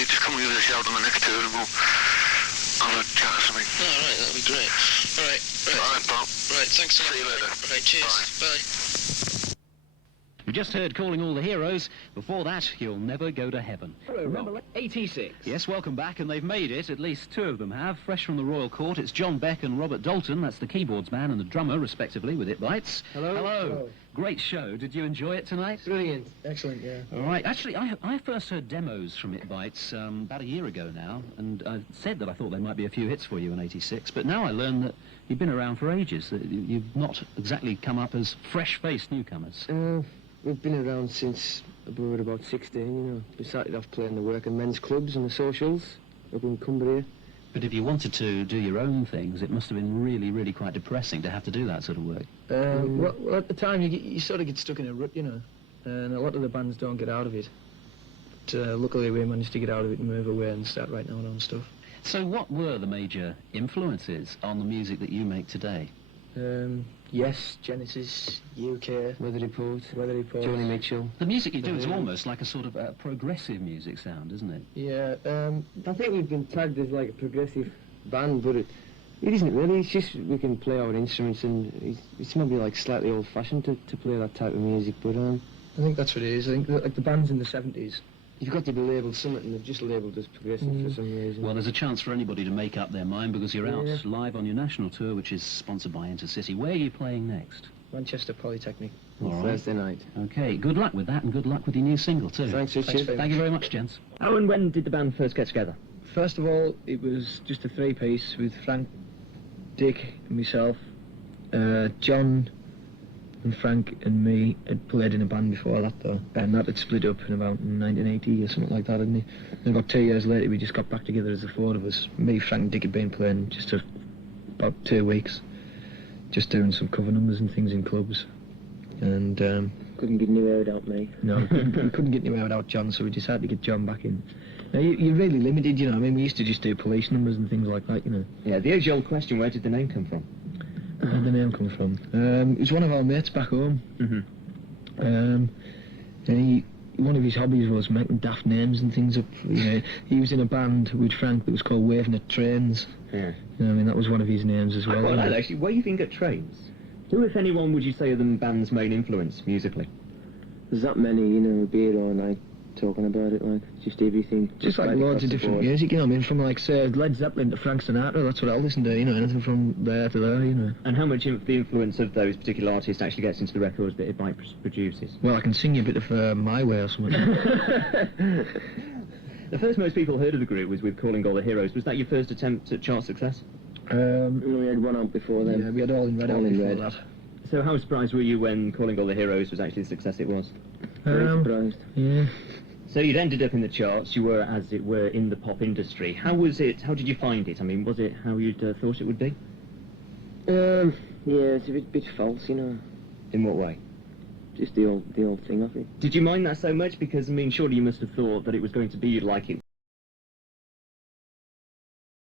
probably just come and give us a shout on the next tour and we'll have a chat or something. Alright, that'd be great. Alright. Alright, pal. Right, thanks a lot. See you later. Right, cheers. Bye. We just heard Calling All the Heroes. Before that, You'll Never Go to Heaven. Remember 86? Yes, welcome back, and they've made it. At least two of them have. Fresh from the Royal Court, it's John Beck and Robert Dalton. That's the keyboards man and the drummer, respectively, with It Bites. Hello. Hello. Great show. Did you enjoy it tonight? Brilliant. Excellent, yeah. All right. Actually, I first heard demos from It Bites about a year ago now, and I said that I thought there might be a few hits for you in '86, but now I learn that you've been around for ages, that you've not exactly come up as fresh-faced newcomers. We've been around since we were about 16, you know. We started off playing the work in men's clubs and the socials up in Cumbria. But if you wanted to do your own things, it must have been really, really quite depressing to have to do that sort of work. Well, at the time, you sort of get stuck in a rut, you know, and a lot of the bands don't get out of it. But luckily, we managed to get out of it and move away and start writing our own stuff. So what were the major influences on the music that you make today? Yes, Genesis, UK, Weather Report, Joni Joni Mitchell. The music you do is almost like a sort of progressive music sound, isn't it? Yeah, I think we've been tagged as like a progressive band, but it isn't really. It's just we can play our instruments, and it's maybe like slightly old-fashioned to play that type of music, but I think that's what it is. I think like the bands in the 70s. you've got to be labelled something, and they've just labelled us progressive for some reason. Well, there's a chance for anybody to make up their mind because you're out live on your national tour, which is sponsored by Intercity. Where are you playing next? Manchester Polytechnic. All right. Thursday night. Okay, good luck with that, and good luck with your new single, too. Thanks, Richard. Thank you very much, gents. How and when did the band first get together? First of all, it was just a three-piece with Frank, Dick and myself. John and Frank and me had played in a band before that, though. And that had split up in about 1980 or something like that, hadn't it? And about 2 years later, we just got back together as the four of us. Me, Frank and Dick had been playing just for about 2 weeks, just doing some cover numbers and things in clubs. And Couldn't get anywhere without me. no, we couldn't get anywhere without John, so we decided to get John back in. Now, you're really limited, you know. I mean, we used to just do police numbers and things like that, you know. Yeah, the age-old question, where did the name come from? Where'd the name come from? It was one of our mates back home. And one of his hobbies was making daft names and things up. You know, he was in a band with Frank that was called Waving at Trains. Yeah. You know, I mean, that was one of his names as well. I quite like that, actually. Waving at Trains. Who, if anyone, would you say are the band's main influence, musically? There's that many, you know, we'd be here all night talking about it, like, just everything. Just like right loads across of the different board. music, you know, I mean, from like, say, Led Zeppelin to Frank Sinatra, that's what I listen to, you know, anything from there to there, you know. And how much of the influence of those particular artists actually gets into the records that It Bites produces? Well, I can sing you a bit of My Way or something. The first most people heard of the group was with Calling All the Heroes. Was that your first attempt at chart success? We had one out before then. Yeah, we had All in Red All out in before Red. that. So how surprised were you when Calling All the Heroes was actually the success it was? Very surprised. Yeah. So you'd ended up in the charts, you were, as it were, in the pop industry. How was it, how did you find it? I mean, was it how you'd thought it would be? Yeah, it's a bit false, you know. In what way? Just the old thing of it. Did you mind that so much? Because, I mean, surely you must have thought that it was going to be like it